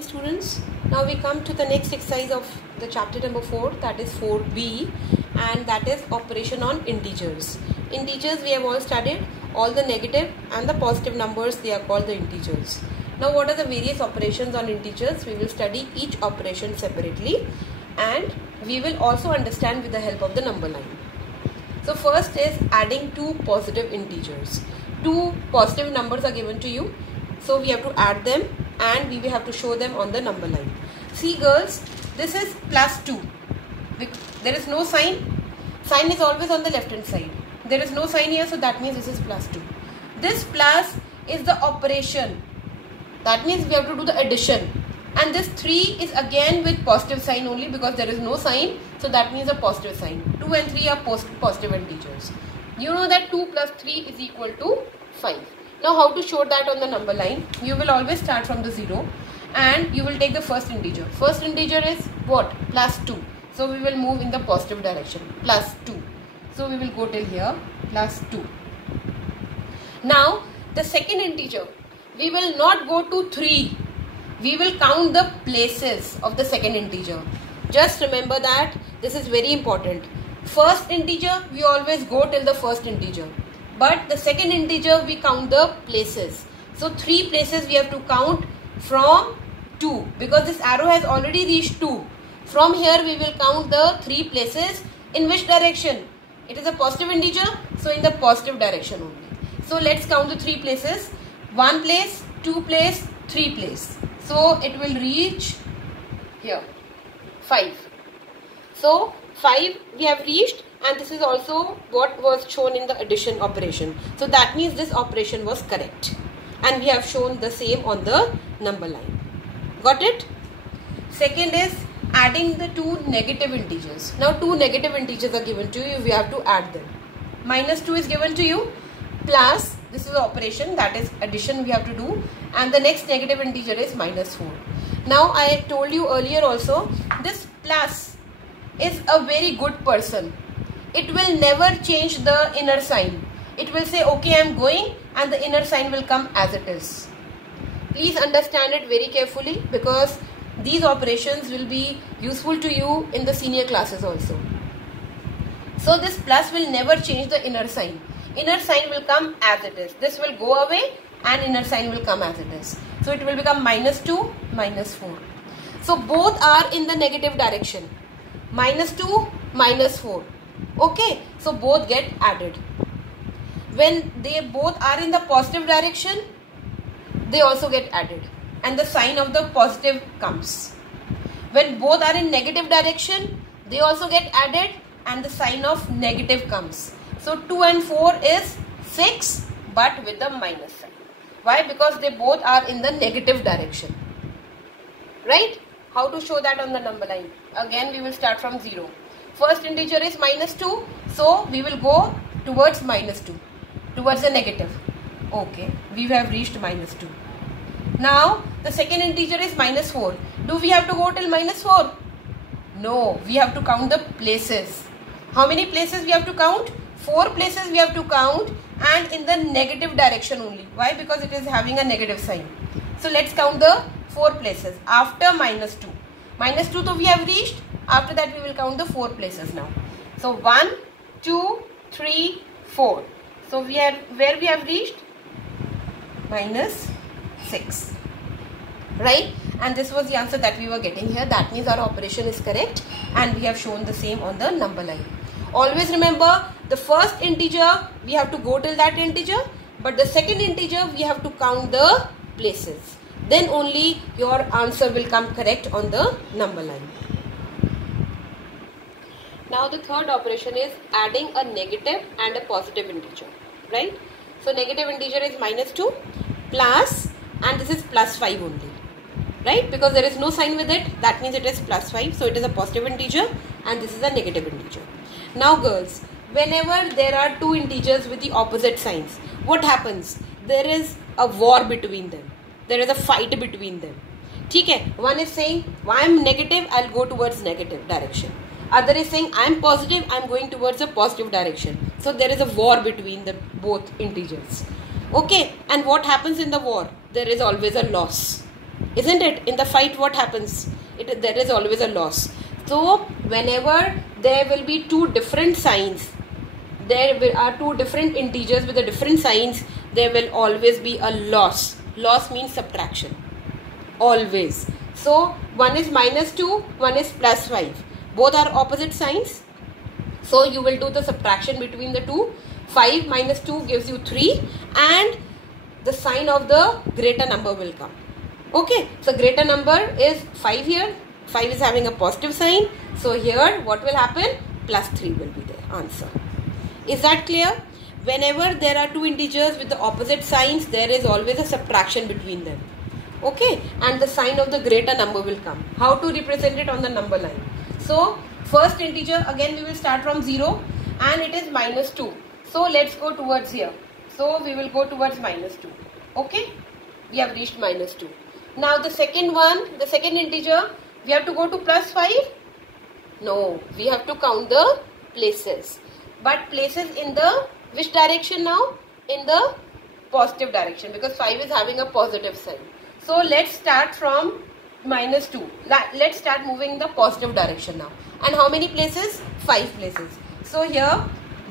Students, now we come to the next exercise of the chapter number 4, that is 4b, and that is operation on integers. Integers we have all studied, all the negative and the positive numbers, they are called the integers. Now what are the various operations on integers? We will study each operation separately and we will also understand with the help of the number line. So first is adding two positive integers. Two positive numbers are given to you, so we have to add them and we will have to show them on the number line. See girls, this is plus 2. There is no sign. Sign is always on the left hand side. There is no sign here, so that means this is plus 2. This plus is the operation. That means we have to do the addition. And this 3 is again with positive sign only because there is no sign. So that means a positive sign. 2 and 3 are positive integers. You know that 2 plus 3 is equal to 5. Now how to show that on the number line? You will always start from the 0 and you will take the first integer. First integer is what? Plus 2. So we will move in the positive direction. Plus 2. So we will go till here. Plus 2. Now the second integer, we will not go to 3. We will count the places of the second integer. Just remember that this is very important. First integer, we always go till the first integer. But the second integer, we count the places. So 3 places we have to count from 2. Because this arrow has already reached 2. From here we will count the 3 places. In which direction? It is a positive integer. So in the positive direction only. So let's count the 3 places. 1 place, 2 place, 3 place. So it will reach here. 5. So 5 we have reached. And this is also what was shown in the addition operation. So that means this operation was correct. And we have shown the same on the number line. Got it? Second is adding the two negative integers. Now two negative integers are given to you. We have to add them. Minus 2 is given to you. Plus, this is the operation, that is addition we have to do. And the next negative integer is minus 4. Now I told you earlier also, this plus is a very good person. It will never change the inner sign. It will say, okay, I am going, and the inner sign will come as it is. Please understand it very carefully because these operations will be useful to you in the senior classes also. So this plus will never change the inner sign. Inner sign will come as it is. This will go away and inner sign will come as it is. So it will become minus 2, minus 4. So both are in the negative direction. Minus 2, minus 4. Okay, so both get added. When they both are in the positive direction, they also get added. And the sign of the positive comes. When both are in negative direction, they also get added and the sign of negative comes. So 2 and 4 is 6 but with the minus sign. Why? Because they both are in the negative direction. Right? How to show that on the number line? Again, we will start from 0. First integer is minus 2. So we will go towards minus 2. Towards the negative. Okay. We have reached minus 2. Now the second integer is minus 4. Do we have to go till minus 4? No. We have to count the places. How many places we have to count? 4 places we have to count and in the negative direction only. Why? Because it is having a negative sign. So let's count the 4 places after minus 2. Minus 2 so we have reached. After that we will count the 4 places now. So 1, 2, 3, 4. So we have, where we have reached? Minus 6. Right? And this was the answer that we were getting here. That means our operation is correct and we have shown the same on the number line. Always remember, the first integer we have to go till that integer, but the second integer we have to count the places. Then only your answer will come correct on the number line. Now the third operation is adding a negative and a positive integer. Right? So negative integer is minus 2 plus, and this is plus 5 only. Right? Because there is no sign with it, that means it is plus 5. So it is a positive integer and this is a negative integer. Now girls, whenever there are two integers with the opposite signs, what happens? There is a war between them. There is a fight between them. Okay? One is saying, I am negative, I will go towards negative direction. Other is saying, I am positive, I am going towards a positive direction. So there is a war between the both integers. Okay? And what happens in the war? There is always a loss. isn't it? In the fight, what happens? There is always a loss. So whenever there will be two different signs, there are two different integers with the different signs, there will always be a loss. Loss means subtraction, always. So one is -2, one is +5. Both are opposite signs. So you will do the subtraction between the two. 5 minus 2 gives you 3, and the sign of the greater number will come. Okay, so greater number is 5 here. 5 is having a positive sign. So here what will happen? +3 will be the answer. Is that clear? Whenever there are two integers with the opposite signs, there is always a subtraction between them. Okay, and the sign of the greater number will come. How to represent it on the number line? So first integer, again we will start from 0, and it is -2. So let's go towards here. So we will go towards -2. Okay, we have reached -2. Now the second one, the second integer, we have to go to +5. No, we have to count the places. But places in the which direction now? In the positive direction, because 5 is having a positive sign. So let's start from -2. Let's start moving in the positive direction now. And how many places? 5 places. So here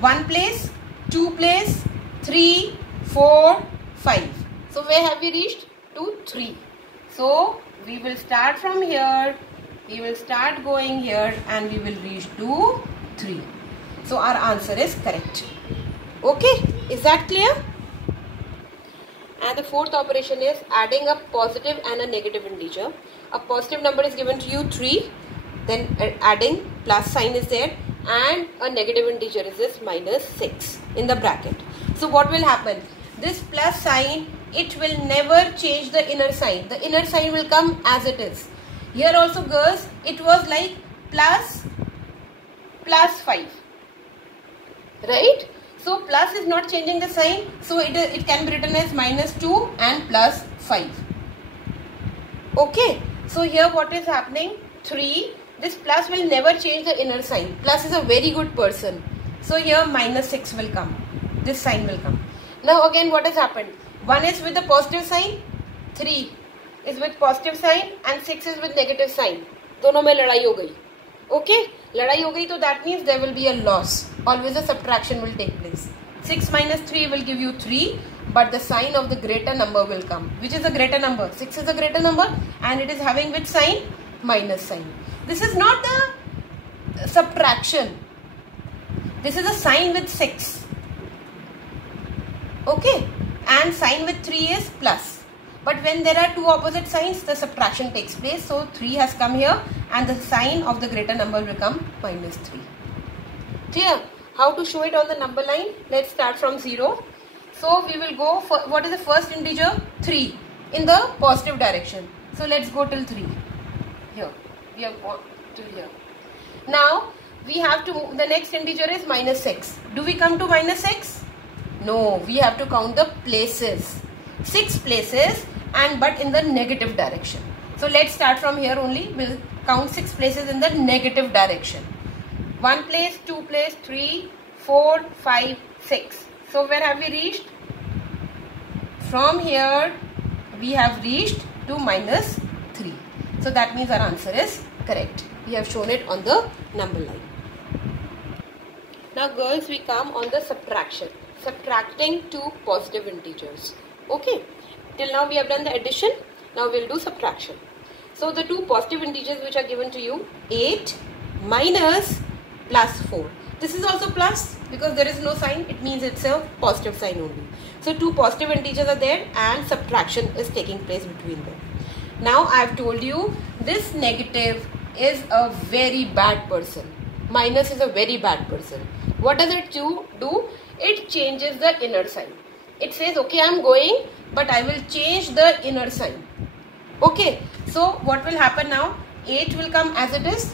1 place, 2 place, 3, 4, 5. So where have we reached? To 3. So we will start from here. We will start going here and we will reach to 3. So our answer is correct. Okay, is that clear? And the fourth operation is adding a positive and a negative integer. A positive number is given to you 3, then adding plus sign is there, and a negative integer is this -6 in the bracket. So what will happen? This plus sign, it will never change the inner sign. The inner sign will come as it is. Here also girls, it was like plus 5, right? So plus is not changing the sign, so it can be written as -2 and +5. Okay, so here what is happening? 3, this plus will never change the inner sign. Plus is a very good person. So here -6 will come. This sign will come. Now again what has happened? 1 is with the positive sign, 3 is with positive sign, and 6 is with negative sign. दोनों में लड़ाई हो गई. Okay, लड़ाई हो गई, तो that means there will be a loss. Always a subtraction will take place. 6 minus 3 will give you 3, but the sign of the greater number will come. Which is the greater number? 6 is the greater number, and it is having which sign? Minus sign. This is not the subtraction. This is a sign with 6. Okay, and sign with 3 is plus. But when there are two opposite signs, the subtraction takes place. So 3 has come here, and the sign of the greater number will come -3. Clear? How to show it on the number line? Let's start from 0. So we will go for, what is the first integer? 3 in the positive direction. So let's go till 3. Here, we have gone till here. Now we have to move, the next integer is -6. Do we come to -6? No, we have to count the places. 6 places, and but in the negative direction. So let's start from here only. We'll count 6 places in the negative direction. 1 place, 2 place, 3, 4, 5, 6. So where have we reached? From here we have reached to -3. So that means our answer is correct. We have shown it on the number line. Now girls, we come on the subtraction. Subtracting two positive integers. Okay, till now we have done the addition. Now we'll do subtraction. So the two positive integers which are given to you, 8 minus +4. This is also plus because there is no sign. It means it's a positive sign only. So two positive integers are there, and subtraction is taking place between them. Now I have told you this negative is a very bad person. Minus is a very bad person. What does it do? It changes the inner sign. It says, okay, I am going, but I will change the inner sign. Okay, so what will happen now? 8 will come as it is.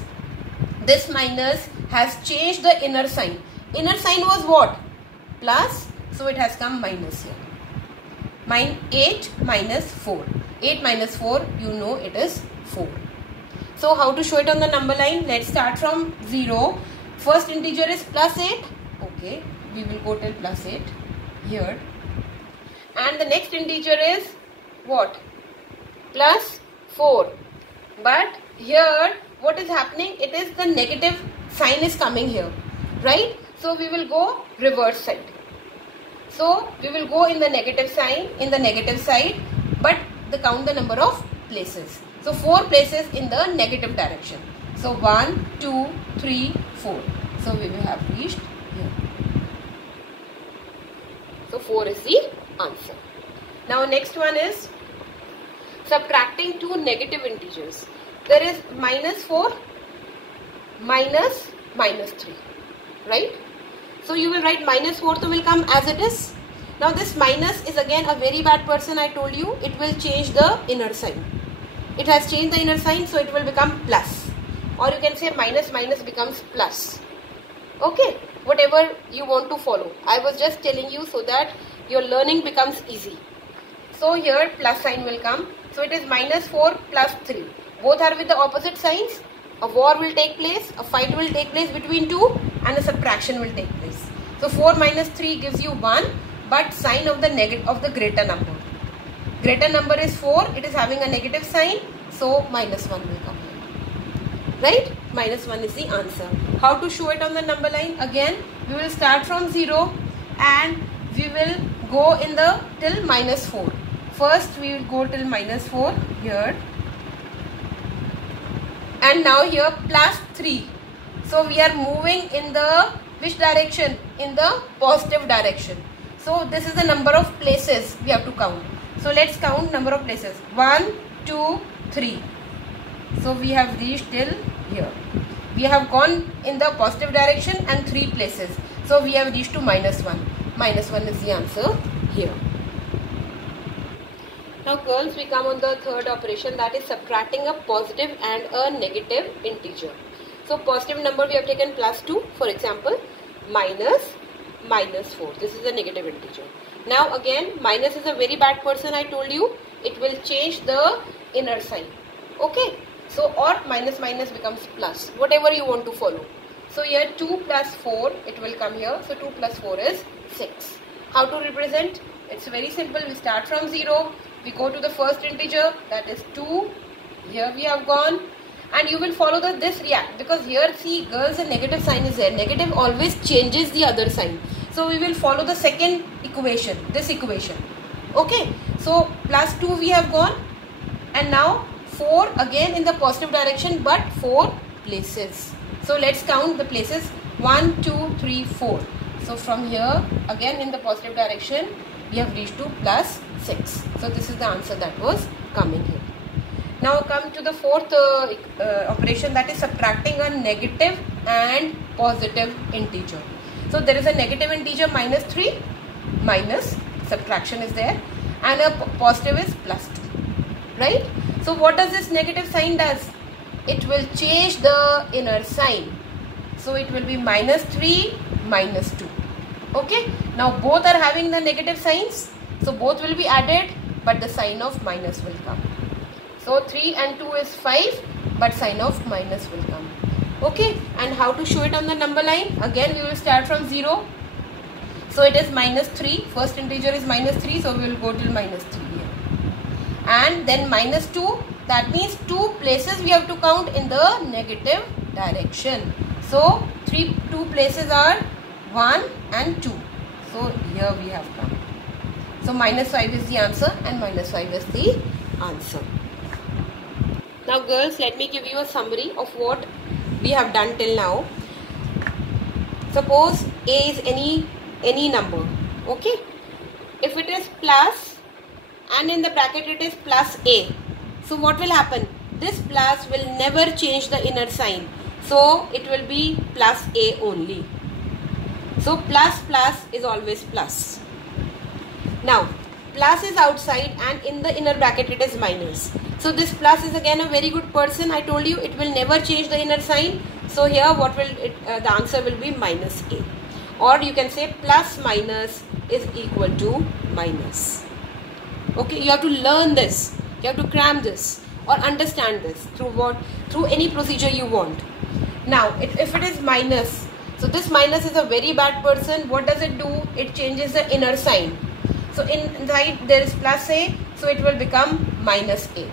This minus has changed the inner sign. Inner sign was what? Plus, so it has come minus here. 8 minus 4. 8 minus 4, you know it is 4. So how to show it on the number line? Let's start from 0. First integer is +8. Okay, we will go till +8 here. And the next integer is what? 4. But here what is happening? It is the negative sign is coming here, right? So we will go reverse side. So we will go in the negative sign, in the negative side, but count the number of places. So 4 places in the negative direction. So 1, 2, 3, 4. So we will have reached here. So 4 is the answer. Now next one is subtracting two negative integers. There is -4 minus -3, right? So you will write -4 will come as it is. Now this minus is again a very bad person. I told you it will change the inner sign. It has changed the inner sign, so it will become plus, or you can say minus becomes plus. Okay, whatever you want to follow. I was just telling you so that your learning becomes easy. So here plus sign will come. So it is -4 plus 3. Both are with the opposite signs. A war will take place, a fight will take place between two, and a subtraction will take place. So 4 minus 3 gives you 1, but sign of the greater number. Greater number is 4, it is having a negative sign, so -1 will come here. Right? -1 is the answer. How to show it on the number line? Again, we will start from 0 and we will go in the till -4. First we will go till -4 here. And now here plus 3. So we are moving in the which direction? In the positive direction. So this is the number of places we have to count. So let's count number of places. 1, 2, 3. So we have reached till here. We have gone in the positive direction and 3 places. So we have reached to -1. -1 is the answer here. Now girls, we come on the third operation, that is subtracting a positive and a negative integer. So positive number we have taken +2, for example, -4. This is a negative integer. Now again, minus is a very bad person. I told you it will change the inner sign. Okay, so or minus becomes plus, whatever you want to follow. So here 2 plus 4, it will come here. So 2 plus 4 is 6. How to represent? It's very simple. We start from 0. We go to the first integer, that is 2. Here we have gone, and you will follow this react, because here see girls, a negative sign is there. Negative always changes the other sign. So we will follow the second equation, this equation. Okay, so +2 we have gone, and now 4 again in the positive direction, but 4 places. So let's count the places. 1, 2, 3, 4. So from here again in the positive direction we have reached to +6. So this is the answer that was coming here. Now come to the fourth operation, that is subtracting a negative and positive integer. So there is a negative integer -3, minus subtraction is there, and a positive is +2, right? So what does this negative sign does? It will change the inner sign. So it will be -3, -2. Okay, now both are having the negative signs, so both will be added, but the sign of minus will come. So 3 and 2 is 5, but sign of minus will come. Okay, and how to show it on the number line? Again we will start from 0. So it is -3, first integer is -3, so we will go till -3 here. And then -2, that means 2 places we have to count in the negative direction. So 2 places are 1 and 2. So here we have come. So -5 is the answer, and -5 is the answer. Now girls, let me give you a summary of what we have done till now. Suppose A is any number. Okay, if it is plus and in the bracket it is +A, so what will happen? This plus will never change the inner sign, so it will be +A only. So plus is always plus. Now plus is outside and in the inner bracket it is minus. So this plus is again a very good person. I told you it will never change the inner sign. So here what will the answer will be -A, or you can say plus minus is equal to minus. Okay, you have to learn this. You have to cram this or understand this through any procedure you want. Now if it is minus, so this minus is a very bad person. What does it do? It changes the inner sign. So inside there is +A, so it will become -A.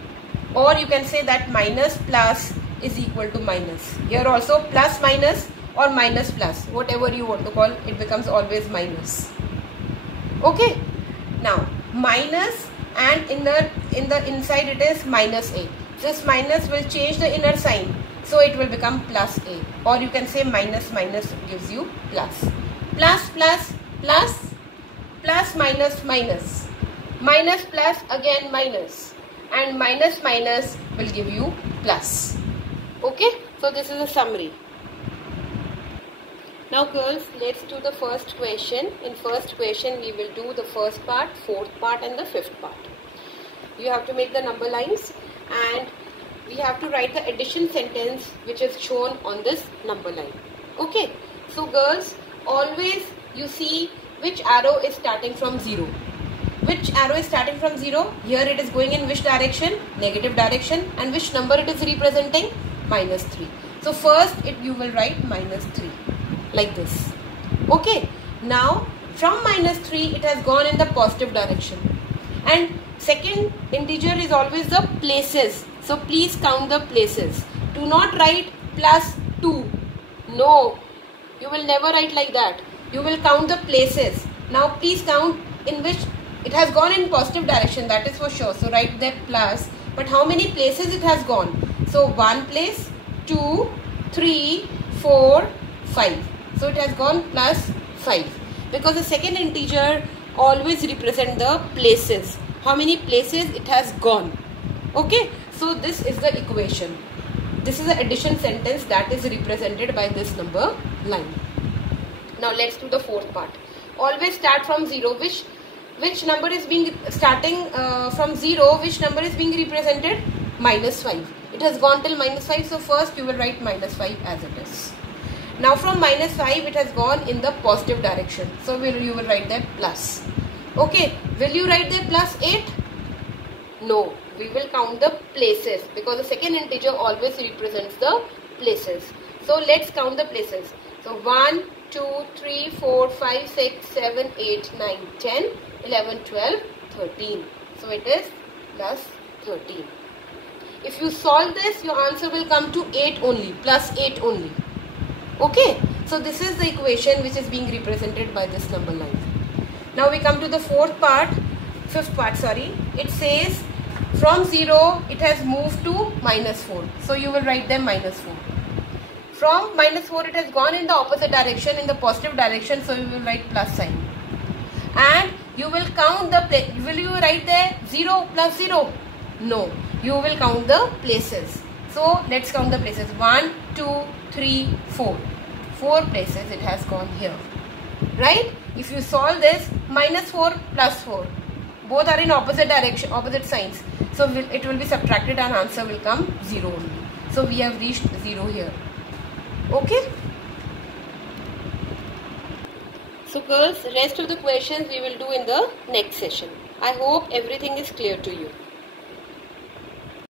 or you can say that minus plus is equal to minus. Here also plus minus or minus plus, whatever you want to call, it becomes always minus. Okay, now minus, and in the inside it is minus a. This minus will change the inner sign, so it will become plus a, or you can say minus minus gives you plus. Plus plus plus, plus minus minus, minus plus again minus, and minus minus will give you plus. Okay, so this is a summary. Now girls, let's do the first question. In first question we will do the first part, fourth part and the fifth part. You have to make the number lines and we have to write the addition sentence which is shown on this number line. Okay, so girls, always you see which arrow is starting from 0. Which arrow is starting from 0? Here it is going in which direction? Negative direction. And which number it is representing? Minus 3. So first you will write minus 3 like this. Okay, now from minus 3 it has gone in the positive direction, and second integer is always the places, so please count the places. Do not write plus 2. No, you will never write like that. You will count the places. Now please count in which it has gone in positive direction, that is for sure, so write there plus, but how many places it has gone? So 1 place, 2, 3, 4, 5. So it has gone plus 5, because the second integer always represent the places. How many places it has gone? Okay, so this is the equation. This is the addition sentence that is represented by this number line. Now let's do the fourth part. Always start from 0. Which number is being starting from 0? Which number is being represented? Minus 5. It has gone till minus 5, so first you will write minus 5 as it is. Now from minus 5 it has gone in the positive direction, so you will write there plus. Okay, will you write there plus 8? No, we will count the places, because the second integer always represents the places. So let's count the places. So 1, 2, 3, 4, 5, 6, 7, 8, 9, 10, 11, 12, 13. So it is plus 13. If you solve this, your answer will come to 8 only, plus 8 only. Okay, so this is the equation which is being represented by this number line. Now we come to the fifth part, sorry. It says from 0 it has moved to minus 4. So you will write there minus 4. From minus 4 it has gone in the opposite direction, in the positive direction, so you will write plus sign. And you will count the will you write there 0 plus 0? No, you will count the places. So let's count the places. 1, 2, 3, 4. 4 places it has gone here. Right? If you solve this, minus 4 plus 4. Both are in opposite direction, opposite signs. So it will be subtracted and answer will come 0 only. So we have reached 0 here. Okay? So girls, rest of the questions we will do in the next session. I hope everything is clear to you.